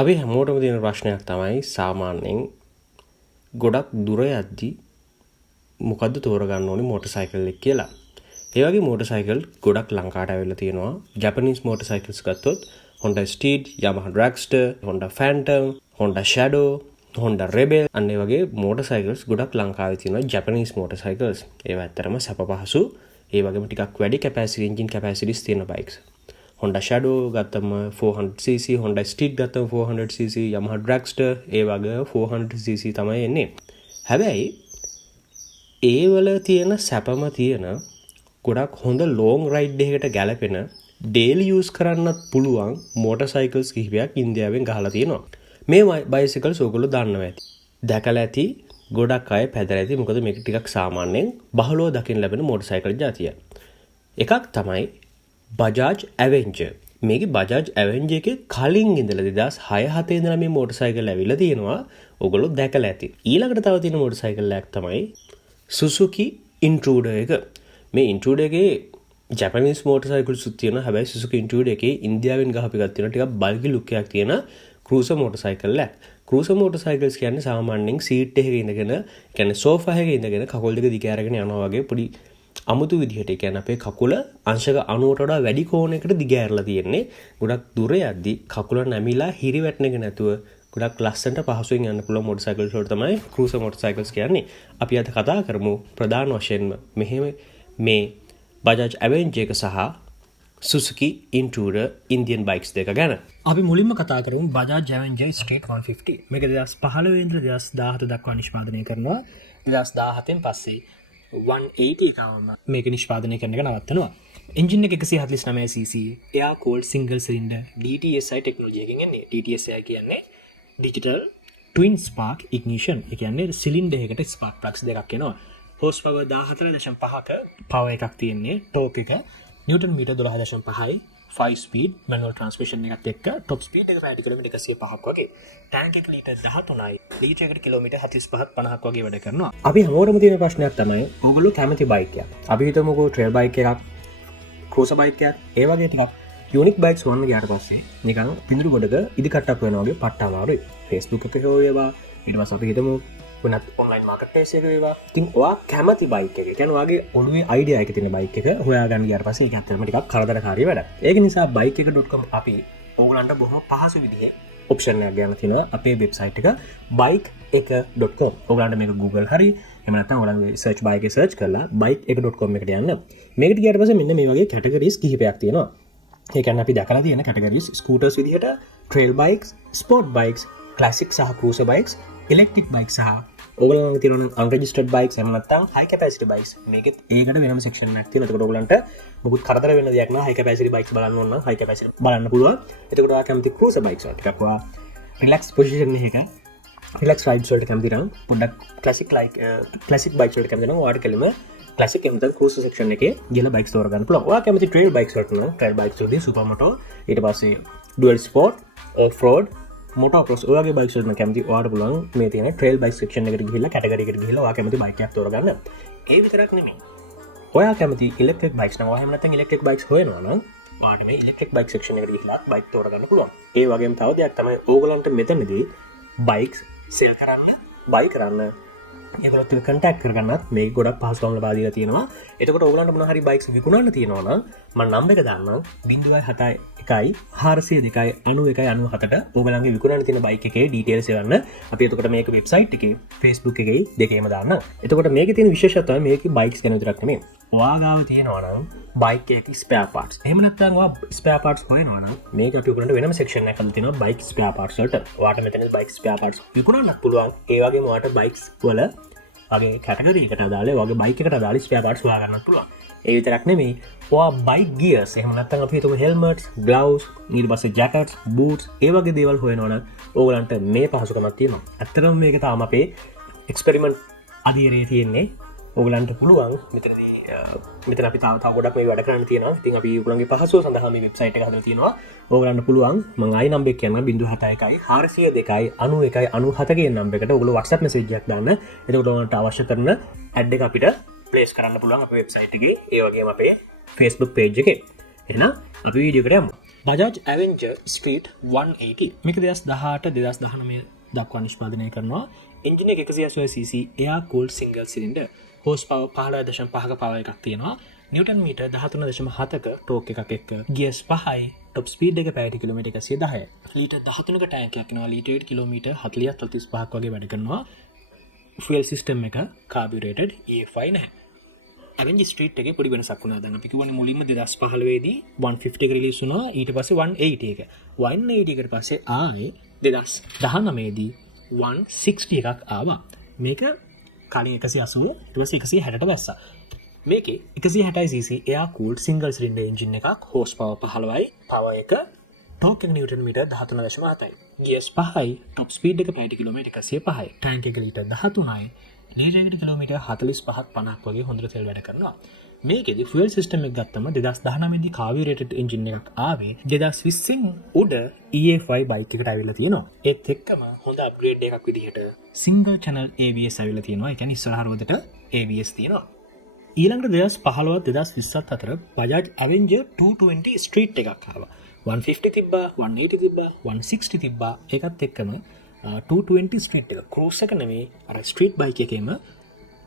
අපි හැමෝටම තියෙන ප්‍රශ්නයක් තමයි සාමාන්‍යයෙන් ගොඩක් දුර යද්දී මොකද්ද තෝරගන්න ඕනේ මෝටර් සයිකල් එක කියලා. ඒ වගේ මෝටර් සයිකල් ගොඩක් ලංකාවට ඇවිල්ලා තියෙනවා. ජපනීස් මෝටර් සයිකල්ස් ගත්තොත් Honda Steed, Yamaha Dragster, Honda Phantom, Honda Shadow, Honda Rebel අන්න ඒ වගේ මෝටර් සයිකල්ස් ගොඩක් ලංකාවේ තියෙනවා. Japanese motor cycles. ඒවා ඇත්තටම සැප පහසු. ඒ වගේම ටිකක් වැඩි කැපැසිටි එන්ජින් කැපැසිටිස් තියෙන බයික්ස්. Honda Shadow ගත්තම 400cc, Honda Steed ගත්තම 400cc, Yamaha Dragster ඒ වගේ 400cc තමයි එන්නේ. හැබැයි ඒ වල තියෙන සැපම තියෙන ගොඩක් හොඳ ලොං රයිඩ් එකකට ගැලපෙන ඩේලි යූස් කරන්නත් පුළුවන් මෝටර් සයිකල්ස් කිහිපයක් ඉන්දියාවෙන් ගහලා තියෙනවා. මේ බයිසිකල්ස් ඔයගොල්ලෝ දන්නවා ඇති. දැකලා ඇති ගොඩක් අය පැදලා ඇති. මොකද මේක ටිකක් සාමාන්‍යයෙන් බහලව දකින්න ලැබෙන මෝටර් සයිකල් జాතිය. එකක් තමයි Bajaj Avenger. මේකේ Bajaj Avenger එකේ කලින් ඉඳලා 2006-7 ඉඳලා මේ මෝටර් සයිකල් ඇවිල්ලා තියෙනවා. ඔයගොල්ලෝ දැකලා ඇති. ඊළඟට තව තියෙන මෝටර් සයිකල් එකක් තමයි Suzuki Intruder එක. මේ Intruder එකේ ජපනීස් මෝටර් සයිකල්ස් තියෙනවා. හැබැයි Suzuki Intruder එකේ ඉන්දියාවෙන් ගහපු එකක් තියෙනවා. ටිකක් බල්කි ලුක් එකක් තියෙන cruiser මෝටර් සයිකල් එකක්. cruiser මෝටර් සයිකල්ස් කියන්නේ සාමාන්‍යයෙන් සීට් එකක ඉඳගෙන, කියන්නේ සෝෆා එකක ඉඳගෙන කකුල් දෙක දිග අරගෙන යනවා වගේ පොඩි අමුතු විදිහට. කියන්නේ අපේ කකුල අංශක 90ට වඩා වැඩි කෝණයකට දිග ඇරලා තියෙන්නේ. ගොඩක් දුර යද්දි කකුල නැමිලා හිරි වැටෙන්නේ නැතුව ගොඩක් ලස්සනට පහසුවෙන් යන්න පුළුවන් මෝටර් සයිකල්ස් වලට තමයි cruiser මෝටර් සයිකල්ස් කියන්නේ. අපි අද කතා කරමු ප්‍රධාන වශයෙන්ම මෙහෙම මේ Bajaj Avenger එක සහ Suzuki Intruder Indian bikes දෙක ගැන. අපි මුලින්ම කතා කරමු Bajaj Avenger Street 150. මේක 2015 ඉඳලා 2017 දක්වා නිෂ්පාදනය කරනවා. 2017න් පස්සේ 180 එකවම මේක නිෂ්පාදනය කරන එක නවත්තනවා. එන්ජින් එක 149cc air cooled single cylinder DTSI technology එකකින් එන්නේ. DTSI කියන්නේ digital twin spark ignition. ඒ කියන්නේ සිලින්ඩර් එකකට ස්පාර්ක් ප්ලග්ස් දෙකක් එනවා. හෝස් පවර් 14.5ක පවර් එකක් තියෙන්නේ. ටෝක් එක නිව්ටන් මීටර් 12.5යි. 5 ස්පීඩ් manual transmission එකත් එක්ක top speed එක පැය කිලෝමීටර් 105ක් වගේ. ටැංක් එක ලීටර් 13යි. ලීටර් එකට කිලෝමීටර් 45ක් 50ක් වගේ වැඩ කරනවා. අපි හැමෝටම තියෙන ප්‍රශ්නයක් තමයි ඕගොල්ලෝ කැමති බයික් එකක්. අපි හිතමුකෝ ට්‍රේල් බයික් එකක්, ක්‍රූසර් බයික් එකක්, ඒ වගේ ටිකක් යුනික් බයික්ස් වන්න ගියාට පස්සේ නිකන් පිඳුරු ගොඩක ඉදි කට්ටක් වෙනවා වගේ පට්ට අමාරුයි. Facebook එකේ හෝ ඒවා ඊට පස්සේ අපි හිතමු වෙනත් ඔන්ලයින් මාකට් ප්ලේස් එකක ඒවා. ඉතින් ඔයා කැමති බයික් එක, කියන්නේ ඔයාගේ ඔළුවේ අයිඩියා එක තියෙන බයික් එක හොයාගන්න ගියාට පස්සේ ඒක ඇත්තටම ටිකක් කරදරකාරී වැඩක්. ඒක නිසා bike1.com අපි ඕගලන්ට බොහොම පහසු විදිහේ ඔප්ෂන් එකක් ගන්න තියෙනවා අපේ වෙබ්සයිට් එක bike1.com. ඕගලන්ට මේක Google හරි එහෙම නැත්නම් ඔයාලගේ සර්ච් බයික් එකේ සර්ච් කරලා bike1.com එකට යන්න. මේකට ගියාට පස්සේ මෙන්න මේ වගේ කැටගරිස් කිහිපයක් තියෙනවා. ඒ කියන්නේ අපි දැකලා තියෙන කැටගරිස් ස්කූටර්ස් විදිහට trail bikes, sport bikes, classic සහ cruiser bikes, electric bikes සහ ඔයගොල්ලෝ තියෙන unregistered bikes එහෙම නැත්නම් high capacity bikes. මේකෙත් ඒකට වෙනම section එකක් තියෙනවා. එතකොට ඔයගොල්ලන්ට මොකුත් කරදර වෙන්න දෙයක් නෑ. high capacity bikes බලන්න ඕන නම් high capacity බලන්න පුළුවන්. එතකොට ඔයා කැමති cruiser bikes වලට ටිකක් ඔයා relax position එකක relax rides වලට කැමති නම් පොඩ්ඩක් classic bikes වලට කැමති නම් ඔයාට කෙලිම classic එහෙම නැත්නම් cruiser section එකේ ගිහලා bikes තෝරගන්න පුළුවන්. ඔයා කැමති trail bikes වලට නම් trail bikes වලදී supermoto, ඊට පස්සේ dual sport, off road, motocross ඔයගේ බයික්ස් වලට කැමති ඔයාට පුළුවන් මේ තියෙන trail bike section එකට ගිහිල්ලා කැටගරි එකට ගිහිල්ලා ඔයා කැමති බයික් එකක් තෝරගන්න. ඒ විතරක් නෙමෙයි. ඔයා කැමති electric bikes නම් ඔයා එහෙම නැත්නම් electric bikes හොයනවා නම් ඔයාට මේ electric bike section එකට ගිහිල්ලා බයික් තෝරගන්න පුළුවන්. ඒ වගේම තව දෙයක් තමයි ඕගලන්ට මෙතනදී bikes sell කරන්න, buy කරන්න ඒගොල්ලොත් එක්ක contact කරගන්නත් මේ ගොඩක් පහසුකම් ලබා දීලා තියෙනවා. එතකොට ඕගලන්ට මොන හරි බයික්ස් විකුණන්න තියෙනවා නම් මම නම්බර් එක දාන්නම් 071 402 9197ට ඕගලන්ගේ විකුණන්න තියෙන බයික් එකේ ඩීටේල්ස් එවන්න. අපි එතකොට මේක වෙබ්සයිට් එකේ Facebook එකේ දෙකේම දාන්නම්. එතකොට මේකේ තියෙන විශේෂත්වය තමයි මේකේ බයික්ස් ගැන විතරක් නෙමෙයි. ඔයා ගාව තියෙනවා නම් බයික් එකේ ස්පෙයා පාර්ට්ස්. එහෙම නැත්නම් ඔයා ස්පෙයා පාර්ට්ස් හොයනවා නම් මේක අපි උගලන්ට වෙනම සෙක්ෂන් එකක් හදලා තියෙනවා බයික් ස්පෙයා පාර්ට්ස් වලට. ඔයාට මෙතන බයික් ස්පෙයා පාර්ට්ස් විකුණන්නත් පුළුවන්. ඒ වගේම ඔයාට බයික්ස් වල වගේ කැටගරි එකට අදාළ වගේ බයික් එකට අදාළ ස්පෙයා පාර්ට්ස් හොයාගන්නත් පුළුවන්. ඒ විතරක් නෙමෙයි ඔයා බයික් ගියර්ස් එහෙම නැත්නම් අපි හිතමු හෙල්මට්ස්, ග්ලව්ස්, ඊට පස්සේ ජැකට්ස්, බූට්ස් ඒ වගේ දේවල් හොයනවා නම් ඕගලන්ට මේ පහසුකමක් තියෙනවා. ඇත්තටම මේක තාම අපේ එක්ස්පෙරිමන්ට් අධීරයේ තියෙන්නේ. ඕගලන්ට පුළුවන් මෙතන අපි තව ගොඩක් මේ වැඩ කරන්න තියෙනවා. ඉතින් අපි ඔයගොල්ලන්ගේ පහසුව සඳහා මේ වෙබ්සයිට් එක හදලා තියෙනවා. ඕගලන්ට පුළුවන් මම ආයි නම්බර් එක කියන්න 071 402 91 97 කියන නම්බර් එකට ඔයගොල්ලෝ WhatsApp message එකක් දාන්න. එතකොට ඔයාලට අවශ්‍ය කරන ඇඩ් එක අපිට ප්ලේස් කරන්න පුළුවන් අපේ වෙබ්සයිට් එකේ ඒ වගේම අපේ Facebook page එකේ. එහෙනම් අපි වීඩියෝ එකට යමු. බජාජ් ඇවෙන්ජර් ස්ට්‍රීට් 180 මේක 2018 2019 දක්වා නිෂ්පාදනය කරනවා. එන්ජින් එක 180cc air cooled single cylinder. Horse power 15.5ක පවර් එකක් තියෙනවා. නිව්ටන් මීටර් 13.7ක ටෝක් එකක් එක්ක ගියර්ස් 5යි ටොප් ස්පීඩ් එක පැයට කිලෝමීටර් 110යි. ලීටර් 13ක ටැංක් එකක් එනවා. ලීටර් කිලෝමීටර් 40-35ක් වගේ වැඩ කරනවා. ෆුවල් සිස්ටම් එක කාබියුරේටඩ් EFI නැහැ. ඇවෙන්ජර් ස්ට්‍රීට් එකේ පොඩි වෙනසක් වුණා. දැන් අපි කියවනේ මුලින්ම 2015 දී 150 එක රිලීස් වුණා. ඊට පස්සේ 180 එක. 180 එකට පස්සේ ආයේ 2019 දී 160 එකක් ආවා. මේක කලින් 180 ඊට පස්සේ 160ට බැස්සා. මේකේ 160cc එයා කූල්ඩ් සිංගල් සිලින්ඩර් එන්ජින් එකක්. හෝස් පවර් 15යි, පවර් එක ටෝක් එක නිව්ටන් මීටර් 13.7යි. ගියර්ස් 5යි, ටොප් ස්පීඩ් එක පැයට කිලෝමීටර් 105යි. ටැංක් එක ලීටර් 13යි. ලීටර් කිලෝමීටර් 45ක් 50ක් වගේ හොඳට තෙල් වැඩ කරනවා. මේකෙදි ෆුවල් සිස්ටම් එක ගත්තම 2019 දී කාබියුරේටඩ් එන්ජින් එකක් ආවේ 2020 උඩ EFI බයික් එකට ඇවිල්ලා තියෙනවා. ඒත් එක්කම හොඳ අප්ග්‍රේඩ් එකක් විදිහට සිංගල් channel ABS ඇවිල්ලා තියෙනවා. ඒ කියන්නේ ඉස්සරහ රෝදට ABS තියෙනවා. ඊළඟට 2015 2020 අතර බජාජ් ඇවෙන්ජර් 220 ස්ට්‍රීට් එකක් ආවා. 150 තිබ්බා, 180 තිබ්බා, 160 තිබ්බා. ඒකත් එක්කම 220 ස්ට්‍රීට් එක ක්‍රූස් එක නෙමෙයි අර ස්ට්‍රීට් බයික් එකේම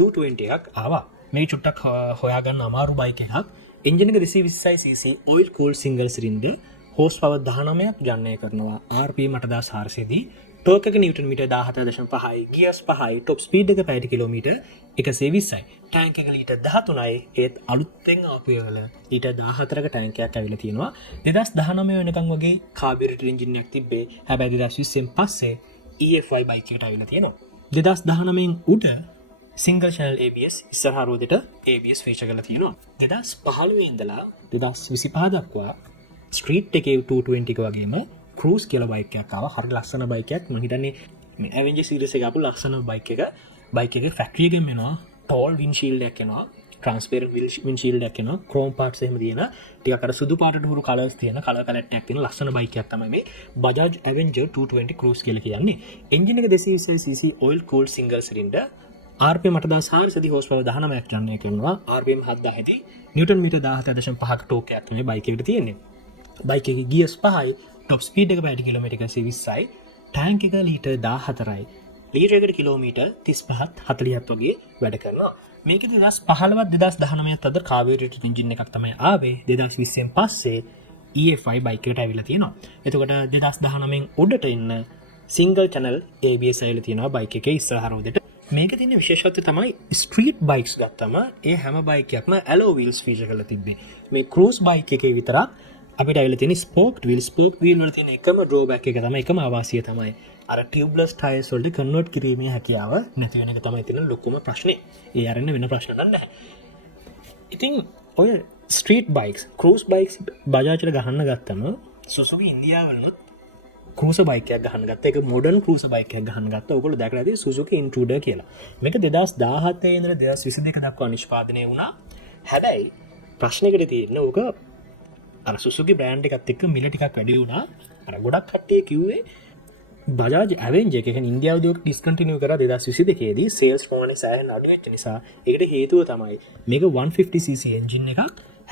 220 එකක් ආවා. මේ චුට්ටක් හොයාගන්න අමාරු බයික් එකක්. එන්ජින් එක 220cc oil cooled single cylinder. Horse power 19ක් ජනනය කරනවා. RPM 8400 දී ටෝක් එක නිව්ටන් මීටර් 17.5යි, ගියර්ස් 5යි, ටොප් ස්පීඩ් එක පැයට කිලෝමීටර් 120යි. ටැංක් එක ලීටර් 13යි. ඒත් අලුතෙන් ආපු වල ලීටර් 14ක ටැංක් එකක් ඇවිල්ලා තියෙනවා. 2019 වෙනකන් වගේ කාබියුරේටඩ් එන්ජින් එකක් තිබ්බේ. හැබැයි 2020 පස්සේ EFI බයික් එකට ඇවිල්ලා තියෙනවා. 2019 උඩ සිංගල් channel ABS ඉස්සරහ රෝදෙට ABS ෆීචර් කරලා තියෙනවා. 2015 ඉඳලා 2025 දක්වා ස්ට්‍රීට් එකේ 220 එක වගේම ක්‍රූස් කියලා බයික් එකක් ආවා. හරි ලස්සන බයික් එකක්. මම හිතන්නේ මේ ඇවෙන්ජර් සීරීස් එකේ ආපු ලස්සන බයික් එක. බයික් එකේ ෆැක්ටරි එකෙන් එනවා. ටෝල් වින්ඩ්ෂීල්ඩ් එකක් එනවා. ට්‍රාන්ස්පරන්ට් වින්ඩ්ෂීල්ඩ් එකක් එනවා. ක්‍රෝම් පාර්ට්ස් එහෙම තියෙන ටිකක් අර සුදු පාටට හුරු කලර්ස් තියෙන කලර් පැලට් එකක් තියෙන ලස්සන බයික් එකක් තමයි මේ බජාජ් ඇවෙන්ජර් 220 ක්‍රූස් කියලා කියන්නේ. එන්ජින් එක 220cc oil cooled single cylinder. RPM 8400 දී හෝස් පවර් 19ක් ජනනය කරනවා. RPM 7000 දී නිව්ටන් මීටර් 17.5ක ටෝක් එකක් තමයි බයික් එකට තියෙන්නේ. බයික් එකේ ගියර්ස් 5යි, ටොප් ස්පීඩ් එක පැයට කිලෝමීටර් 120යි, ටැංක් එක ලීටර් 14යි. ලීටර් එකට කිලෝමීටර් 35ත් 40ත් වගේ වැඩ කරනවා. මේක 2015 2019 අතර කාබියුරේටඩ් එන්ජින් එකක් තමයි ආවේ. 2020 පස්සේ EFI බයික් එකට ඇවිල්ලා තියෙනවා. එතකොට 2019 උඩට එන්න සිංගල් channel ABS ඇවිල්ලා තියෙනවා බයික් එකේ ඉස්සරහ රෝදෙට. මේක තියෙන විශේෂත්වය තමයි ස්ට්‍රීට් බයික්ස් ගත්තම ඒ හැම බයික් එකක්ම ඇලෝ වීල්ස් ෆීචර් කරලා තිබ්බේ. මේ ක්‍රූස් බයික් එකේ විතරක් අපිට ඇවිල්ලා තියෙන ස්පෝක්ඩ් වීල් වල තියෙන එකම ඩ්‍රෝබැක් එක තමයි එකම අවාසිය තමයි අර ටියුබ්ලස් ටයර්ස් වලට කන්වර්ට් කිරීමේ හැකියාව නැති වෙන එක තමයි තියෙන ලොකුම ප්‍රශ්නේ. ඒ අරන්න වෙන ප්‍රශ්න නැහැ. ඉතින් ඔය ස්ට්‍රීට් බයික්ස් ක්‍රූස් බයික්ස් බජාජ්ට ගහන්න ගත්තම සුසුකි ඉන්දියාවලුත් ක්‍රූස බයික් එකක් ගහන්න ගත්තා. ඒක මොඩර්න් ක්‍රූස බයික් එකක් ගහන්න ගත්තා. ඔයගොල්ලෝ දැකලා ඇති සුසුකි ඉන්ට්‍රූඩර් කියලා. මේක 2017 ඉඳලා 2022 දක්වා නිෂ්පාදනය වුණා. හැබැයි ප්‍රශ්නයකට තියෙන්නේ ඕක අර සුසුකි බ්‍රෑන්ඩ් එකත් එක්ක මිල ටිකක් වැඩි වුණා. අර ගොඩක් කට්ටිය කිව්වේ බජාජ් ඇවෙන්ජර් එක කියන්නේ ඉන්දියාවේදී ඔක ඩිස්කන්ටිනියු කරා 2022 දී සේල්ස් ප්‍රමාණය සෑහෙන අඩු වෙච්ච නිසා ඒකට හේතුව තමයි මේක 150cc එන්ජින් එකක්.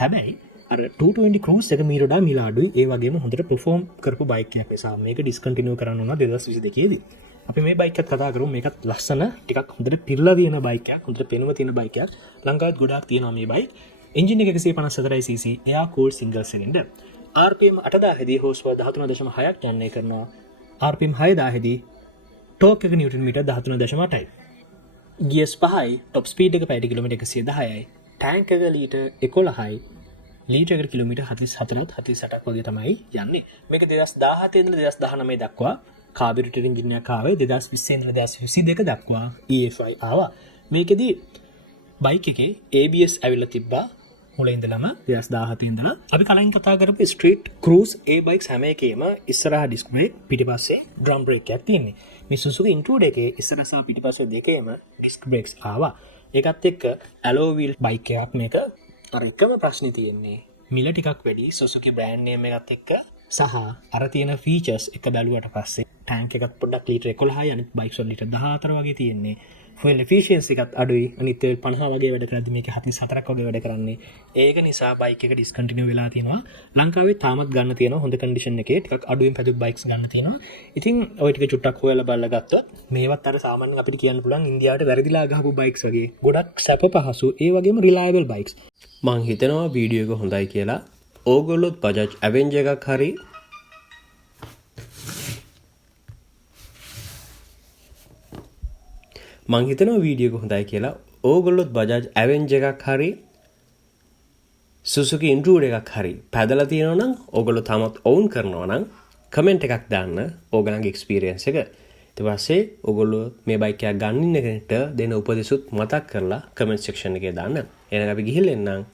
හැබැයි අර 220 ක්‍රූස් එක මීට වඩා මිල අඩුයි. ඒ වගේම හොඳට පර්ෆෝම් කරපු බයික් එකක් නිසා මේක ඩිස්කන්ටිනියු කරන්න උනා 2022 දී. අපි මේ බයික් එකත් කතා කරමු. මේකත් ලස්සන ටිකක් හොඳට පිරලා තියෙන බයික් එකක්. හොඳට පෙනුම තියෙන බයික් එකක්. ලංකාවත් ගොඩාක් තියෙනවා මේ බයික්. එන්ජින් එක 154cc එයා කූල්ඩ් සිංගල් සිලින්ඩර්. RPM 8000 දී හෝස් පවර් 13.6ක් ජනනය කරනවා. RPM 6000 දී ටෝක් එක නිව්ටන් මීටර් 13.8යි. ගියර්ස් 5යි, ටොප් ස්පීඩ් එක පැයට කිලෝමීටර් 110යි. ටැංක් එක ලීටර් 11යි. ලීටර් එකට කිලෝමීටර් 44ත් 48ක් වගේ තමයි යන්නේ. මේක 2017 ඉඳලා 2019 දක්වා කාබියුරේටඩ් එන්ජින් එකක් ආවේ. 2020 ඉඳලා 2022 දක්වා EFI ආවා. මේකෙදි බයික් එකේ ABS ඇවිල්ලා තිබ්බා. මුල ඉඳලම 2017 ඉඳලා අපි කලින් කතා කරපු ස්ට්‍රීට් ක්‍රූස් ඒ බයික්ස් හැම එකේම ඉස්සරහා ඩිස්ක් බ්‍රේක් පිටිපස්සේ ඩ්‍රම් බ්‍රේක් එකක් තියෙන්නේ. මේ සුසුකි ඉන්ට්‍රූඩර් එකේ ඉස්සර සහ පිටිපස්සේ දෙකේම ඩිස්ක් බ්‍රේක්ස් ආවා. ඒකත් එක්ක ඇලෝ වීල් බයික් එකක් මේක. අර එකම ප්‍රශ්නේ තියෙන්නේ මිල ටිකක් වැඩි සුසුකි බ්‍රෑන්ඩ් නේම් එකත් එක්ක සහ අර තියෙන ෆීචර්ස් එක බැලුවට පස්සේ ටැංක් එකත් පොඩ්ඩක් ලීටර් 11යි අනිත් බයික්ස් වල ලීටර් 14 වගේ තියෙන්නේ. ෆුවල් එෆිෂියන්සි එකත් අඩුයි. අනිත් 50 වගේ වැඩ කරද්දි මේක 44ක් වගේ වැඩ කරන්නේ. ඒක නිසා බයික් එක ඩිස්කන්ටිනියු වෙලා තියෙනවා. ලංකාවේ තාමත් ගන්න තියෙනවා හොඳ කන්ඩිෂන් එකේ ටිකක් අඩුවෙන් පැදුණු බයික්ස් ගන්න තියෙනවා. ඉතින් ওই ටික චුට්ටක් හොයලා බලලා ගත්තොත් මේවත් අර සාමාන්‍යයෙන් අපිට කියන්න පුළුවන් ඉන්දියාවට වැරදිලා ගහපු බයික්ස් වගේ. ගොඩක් සැප පහසු ඒ වගේම රිලයබල් බයික්ස්. මං හිතනවා වීඩියෝ එක හොඳයි කියලා. ඕගොල්ලොත් බජාජ් ඇවෙන්ජර් එකක් හරි මං හිතනවා වීඩියෝ එක හොඳයි කියලා. ඕගොල්ලොත් බජාජ් ඇවෙන්ජර් එකක් හරි සුසුකි ඉන්ට්‍රූඩර් එකක් හරි පැදලා තියෙනවා නම් ඕගොල්ලෝ තාමත් ඔවුන් කරනවා නම් කමෙන්ට් එකක් දාන්න ඕගලන්ගේ එක්ස්පීරියන්ස් එක. ඊට පස්සේ ඕගොල්ලෝ මේ බයික් එකක් ගන්න ඉන්න කෙනෙක්ට දෙන උපදෙසුත් මතක් කරලා කමෙන්ට් සෙක්ෂන් එකේ දාන්න. එහෙනම් අපි ගිහින් එන්නම්.